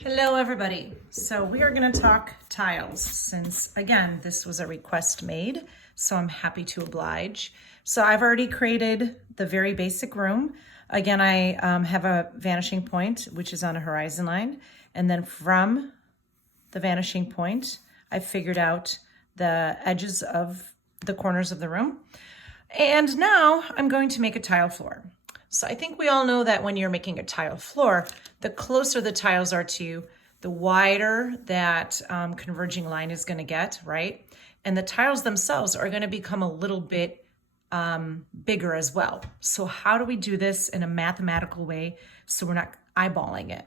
Hello everybody. So we are going to talk tiles since again this was a request made, so I'm happy to oblige. So I've already created the very basic room. Again, I have a vanishing point which is on a horizon line, and then from the vanishing point I figured out the edges of the corners of the room. And now I'm going to make a tile floor. So I think we all know that when you're making a tile floor, the closer the tiles are to you, the wider that converging line is going to get, right? And the tiles themselves are going to become a little bit bigger as well. So how do we do this in a mathematical way so we're not eyeballing it?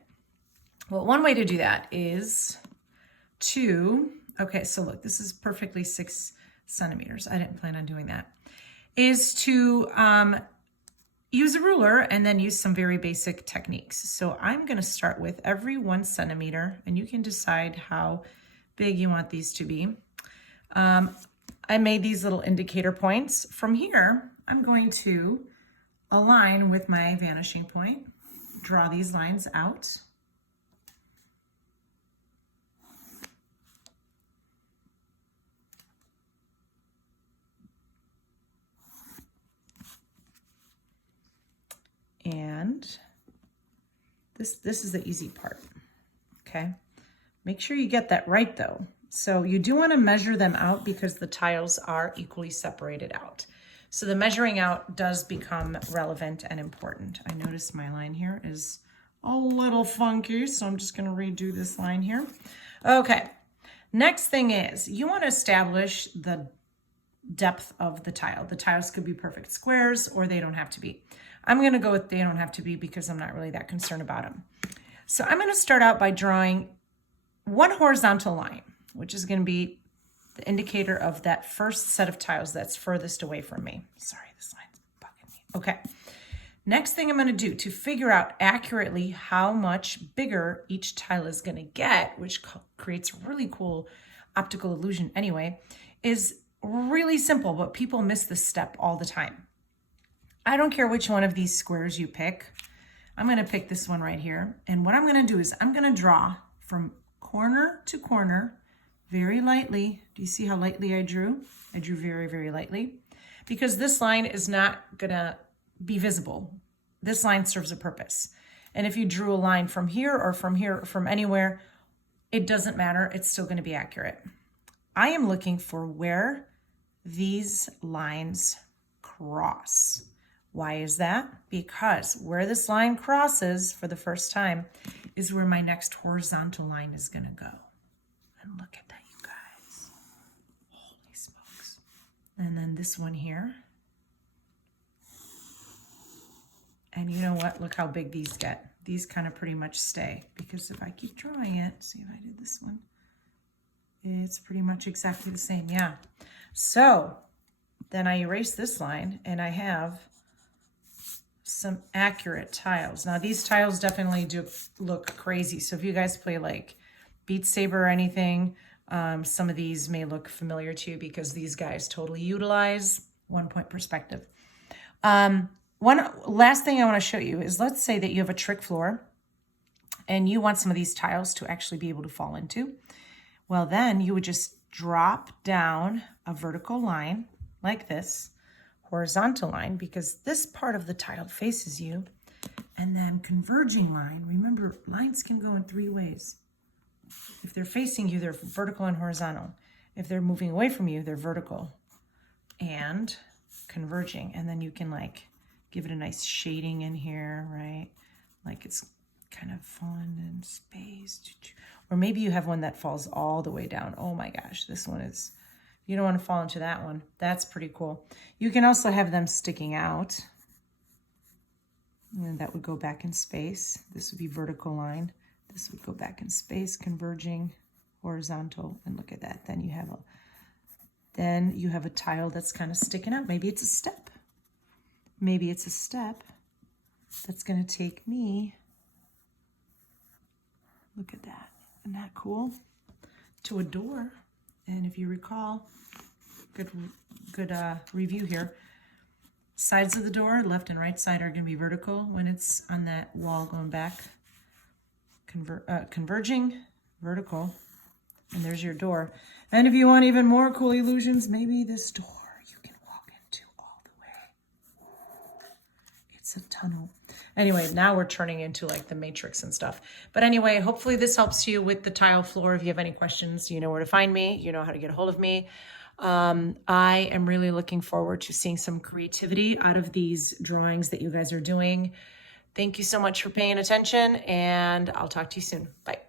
Well, one way to do that is okay, so look, this is perfectly 6 centimeters. I didn't plan on doing that. Is to use a ruler and then use some very basic techniques. So I'm going to start with every 1 centimeter, and you can decide how big you want these to be. I made these little indicator points. From here, I'm going to align with my vanishing point, draw these lines out. And this is the easy part, okay? Make sure you get that right though. So you do want to measure them out because the tiles are equally separated out. So the measuring out does become relevant and important. I notice my line here is a little funky, so I'm just going to redo this line here. Okay, next thing is you want to establish the depth of the tile. The tiles could be perfect squares or they don't have to be. I'm going to go with they don't have to be because I'm not really that concerned about them. So I'm going to start out by drawing one horizontal line, which is going to be the indicator of that first set of tiles that's furthest away from me. Sorry, this line's bugging me. Okay. Next thing I'm going to do to figure out accurately how much bigger each tile is going to get, which creates really cool optical illusion anyway, is really simple, but people miss this step all the time. I don't care which one of these squares you pick. I'm going to pick this one right here. And what I'm going to do is I'm going to draw from corner to corner very lightly. Do you see how lightly I drew? I drew very, very lightly because this line is not going to be visible. This line serves a purpose. And if you drew a line from here, or from anywhere, it doesn't matter. It's still going to be accurate. I am looking for where these lines cross. Why is that? Because where this line crosses for the first time is where my next horizontal line is going to go. And look at that, you guys. Holy smokes. And then this one here. And you know what? Look how big these get. These kind of pretty much stay. Because if I keep drawing it, see if I did this one. It's pretty much exactly the same, yeah. So then I erase this line and I have some accurate tiles. Now these tiles definitely do look crazy. So if you guys play like Beat Saber or anything, some of these may look familiar to you because these guys totally utilize 1 point perspective. One last thing I want to show you is, let's say that you have a trick floor and you want some of these tiles to actually be able to fall into. Well, then you would just drop down a vertical line like this, horizontal line, because this part of the tile faces you, and then converging line. Remember, lines can go in 3 ways. If they're facing you, they're vertical and horizontal. If they're moving away from you, they're vertical and converging. And then you can like give it a nice shading in here, right? Like it's kind of falling in space. Or maybe you have one that falls all the way down. Oh my gosh, this one is, you don't want to fall into that one. That's pretty cool. You can also have them sticking out. And that would go back in space. This would be vertical line. This would go back in space, converging, horizontal. And look at that. Then you have a tile that's kind of sticking out. Maybe it's a step. Maybe it's a step that's going to take me, look at that. Isn't that cool? To a door. And if you recall, good review here. Sides of the door, left and right side, are going to be vertical when it's on that wall going back. converging, vertical, and there's your door. And if you want even more cool illusions, maybe this door you can walk into all the way. It's a tunnel. Anyway, now we're turning into like the Matrix and stuff. But anyway, hopefully this helps you with the tile floor. If you have any questions, you know where to find me. You know how to get a hold of me. I am really looking forward to seeing some creativity out of these drawings that you guys are doing. Thank you so much for paying attention, and I'll talk to you soon. Bye.